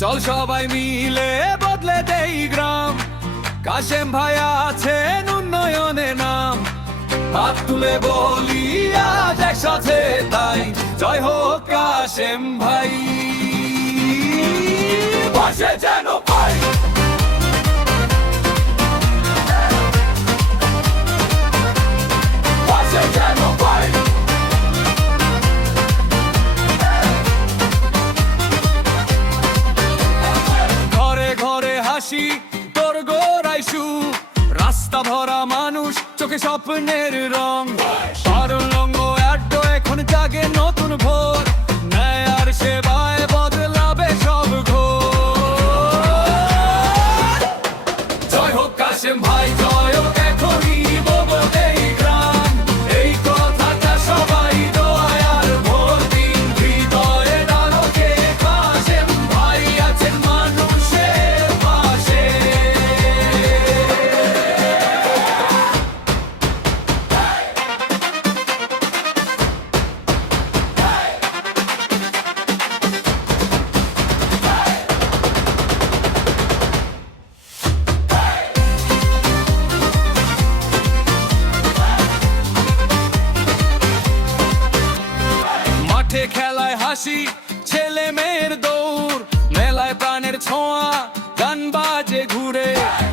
চল সবাই মিলে বদলে দেই গ্রাম। কাশেম ভাই আছেন উন্নয়নে নাম। হাত তুলে বলি আজ একসাথে তাই, জয় হোক কাশেম ভাই। পাশে যেন পাই, পাশে যেন পাই। ঘরে ঘরে হাসি, তোর গোড়াই সুখ, রাস্তা ভরা মানুষ, চোখে স্বপ্নের রং। পারলঙ্গ আড্ডো এখন জাগে নতুন ভোর, ন্যায় আর সেবায় বদলাবে সব ঘোর। জয় হোক কাশেম ভাই, জয় হোক এখনই বদলেই গ্রাম। এই কথাটা সবাই দোয়ায় আর ভোর দিন, হৃদয়ে ডালকে কাশেম ভাই আছেন মানুষের পাশে। মাঠে খেলায় হাসি, ছেলে মেয়ের দৌড়, মেলায় প্রাণের ছোঁয়া, গান বাজে ঘুরে।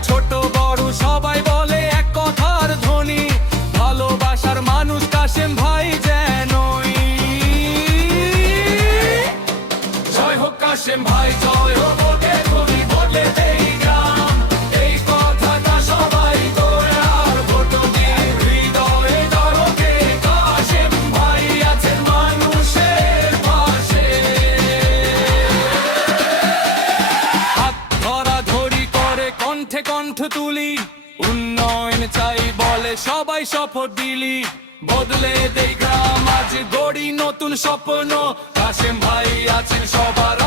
ছোট বড় সবাই বলে এক কথার ধ্বনি, ভালোবাসার মানুষ কাশেম ভাই যেনই। জয় হোক কাশেম ভাই, জয় হোক এখনই বদলে দেই গ্রাম। এই কথাটা সবাই করে আর ভোট দিন, হৃদয়ে ডালকে কাশেম ভাই আছেন মানুষের পাশে। হাত ধরা ধরি করে কণ্ঠে কণ্ঠ তুলি, উন্নয়ন চাই বলে সবাই শপথ দিলি। বদলে দেই গ্রাম, আজ গড়ি নতুন স্বপ্ন, কাশেম ভাই আছেন সবার